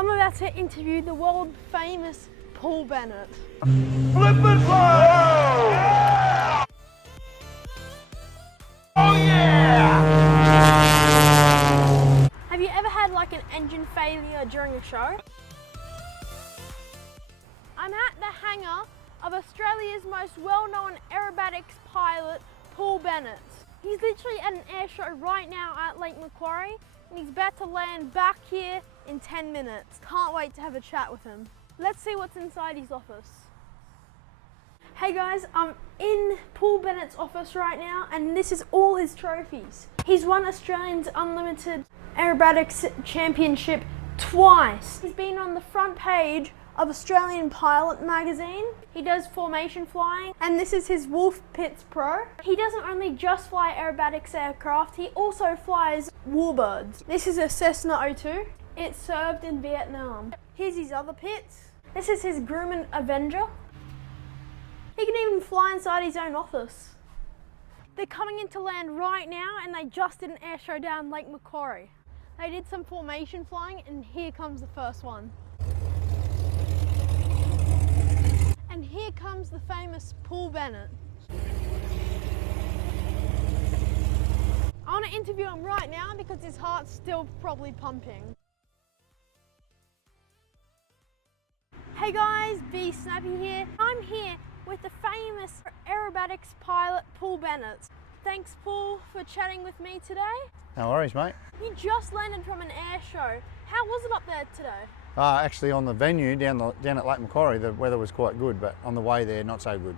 I'm about to interview the world famous Paul Bennet. Flip and fly! Oh yeah! Have you ever had like an engine failure during a show? I'm at the hangar of Australia's most well-known aerobatics pilot, Paul Bennet. He's literally at an air show right now at Lake Macquarie, and he's about to land back here in 10 minutes. Can't wait to have a chat with him. Let's see what's inside his office. Hey guys, I'm in Paul Bennet's office right now, and this is all his trophies. He's won Australian's Unlimited Aerobatics Championship twice. He's been on the front page of Australian Pilot magazine. He does formation flying, and this is his Wolf Pits Pro. He doesn't only just fly aerobatics aircraft, he also flies warbirds. This is a Cessna 02. It served in Vietnam. Here's his other pits. This is his Grumman Avenger. He can even fly inside his own office. They're coming in to land right now, and they just did an air show down Lake Macquarie. They did some formation flying, and here comes the first one. And here comes the famous Paul Bennet. I want to interview him right now because his heart's still probably pumping. Hey guys, Be Snappy here. I'm here with the famous aerobatics pilot Paul Bennet. Thanks Paul for chatting with me today. No worries, mate. You just landed from an air show. How was it up there today? Actually on the venue down at Lake Macquarie, the weather was quite good, but on the way there, not so good.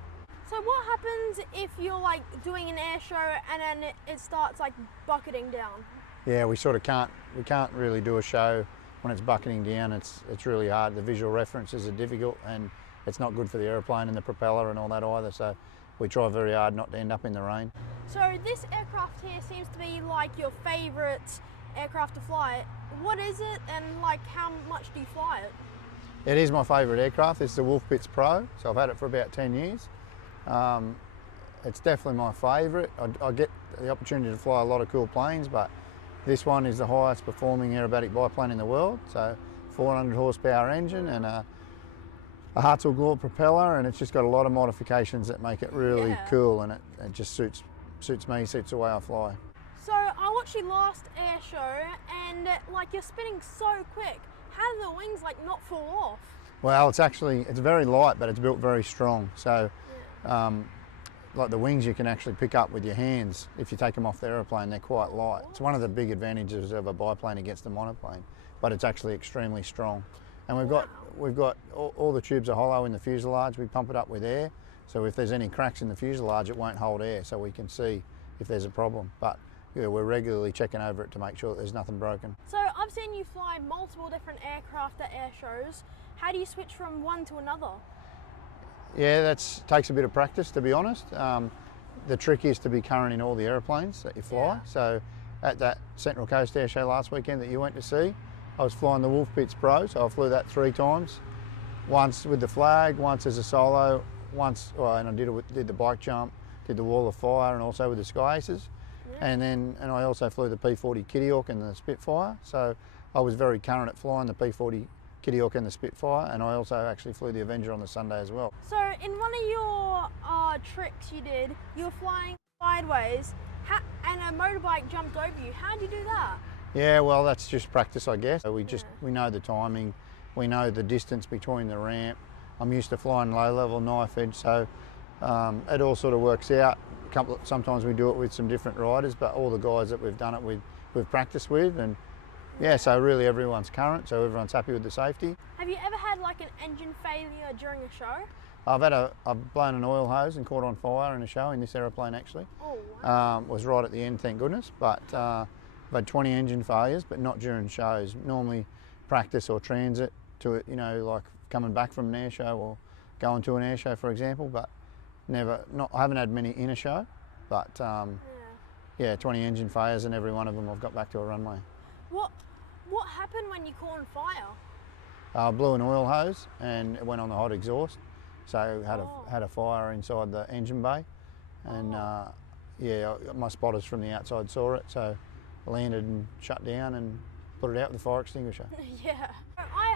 So what happens if you're like doing an air show and then it starts like bucketing down? Yeah, we can't really do a show when it's bucketing down. It's really hard. The visual references are difficult, and it's not good for the aeroplane and the propeller and all that either. So we try very hard not to end up in the rain. So this aircraft here seems to be like your favourite aircraft to fly. What is it, and like how much do you fly it? It is my favourite aircraft. It's the Wolf Pits Pro, so I've had it for about 10 years. It's definitely my favourite. I get the opportunity to fly a lot of cool planes, but this one is the highest performing aerobatic biplane in the world. So 400 horsepower engine and a Hartzell Gore propeller, and it's just got a lot of modifications that make it really cool, and it just suits me, suits the way I fly. So I watched your last air show, and like you're spinning so quick. How do the wings like not fall off? Well, it's very light, but it's built very strong. So like the wings you can actually pick up with your hands. If you take them off the aeroplane, they're quite light. It's one of the big advantages of a biplane against a monoplane, but it's actually extremely strong. And we've got all the tubes are hollow in the fuselage. We pump it up with air, so if there's any cracks in the fuselage, it won't hold air, so we can see if there's a problem. But yeah, we're regularly checking over it to make sure that there's nothing broken. So I've seen you fly multiple different aircraft at air shows. How do you switch from one to another? Yeah, that takes a bit of practice, to be honest. The trick is to be current in all the aeroplanes that you fly. Yeah. So at that Central Coast Air Show last weekend that you went to see, I was flying the Wolf Pits Pro, so I flew that 3 times. Once with the flag, once as a solo, and I did the bike jump, did the wall of fire, and also with the Sky Aces. Yeah. And I also flew the P40 Kitty Hawk and the Spitfire. So I was very current at flying the P40 Kitty Hawk and the Spitfire, and I also actually flew the Avenger on the Sunday as well. So in one of your tricks you did, you were flying sideways, and a motorbike jumped over you. How did you do that? Yeah, well, that's just practice, I guess. We know the timing, we know the distance between the ramp. I'm used to flying low-level knife edge, so it all sort of works out. Sometimes we do it with some different riders, but all the guys that we've done it with, we've practiced with, and yeah, so really everyone's current, so everyone's happy with the safety. Have you ever had like an engine failure during a show? I've blown an oil hose and caught on fire in a show in this aeroplane actually. Oh, wow. Was right at the end, thank goodness, but I've had 20 engine failures, but not during shows. Normally practice or transit to it, like coming back from an air show or going to an air show, for example, but I haven't had many in a show, but yeah, 20 engine failures, and every one of them I've got back to a runway. What happened when you caught on fire? I blew an oil hose and it went on the hot exhaust, so had a fire inside the engine bay, and yeah, my spotters from the outside saw it, so I landed and shut down and put it out with the fire extinguisher. Yeah. I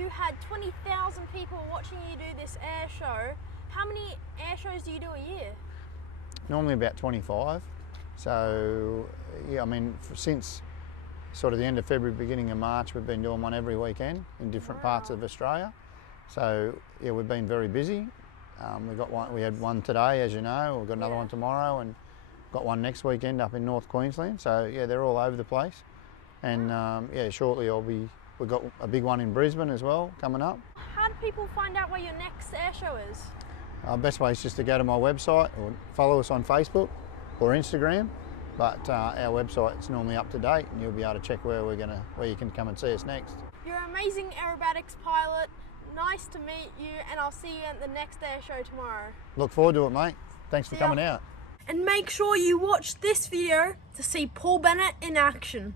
you had 20,000 people watching you do this air show. How many air shows do you do a year? Normally about 25. So, yeah, I mean, since sort of the end of February, beginning of March, we've been doing one every weekend in different parts of Australia. So, yeah, we've been very busy. We had one today, as you know. We've got another one tomorrow, and got one next weekend up in North Queensland. So, yeah, they're all over the place. And yeah, shortly we've got a big one in Brisbane as well coming up. How do people find out where your next air show is? Best way is just to go to my website or follow us on Facebook or Instagram. But our website's normally up to date, and you'll be able to check where you can come and see us next. You're an amazing aerobatics pilot. Nice to meet you, and I'll see you at the next air show tomorrow. Look forward to it, mate. Thanks for coming out. And make sure you watch this video to see Paul Bennet in action.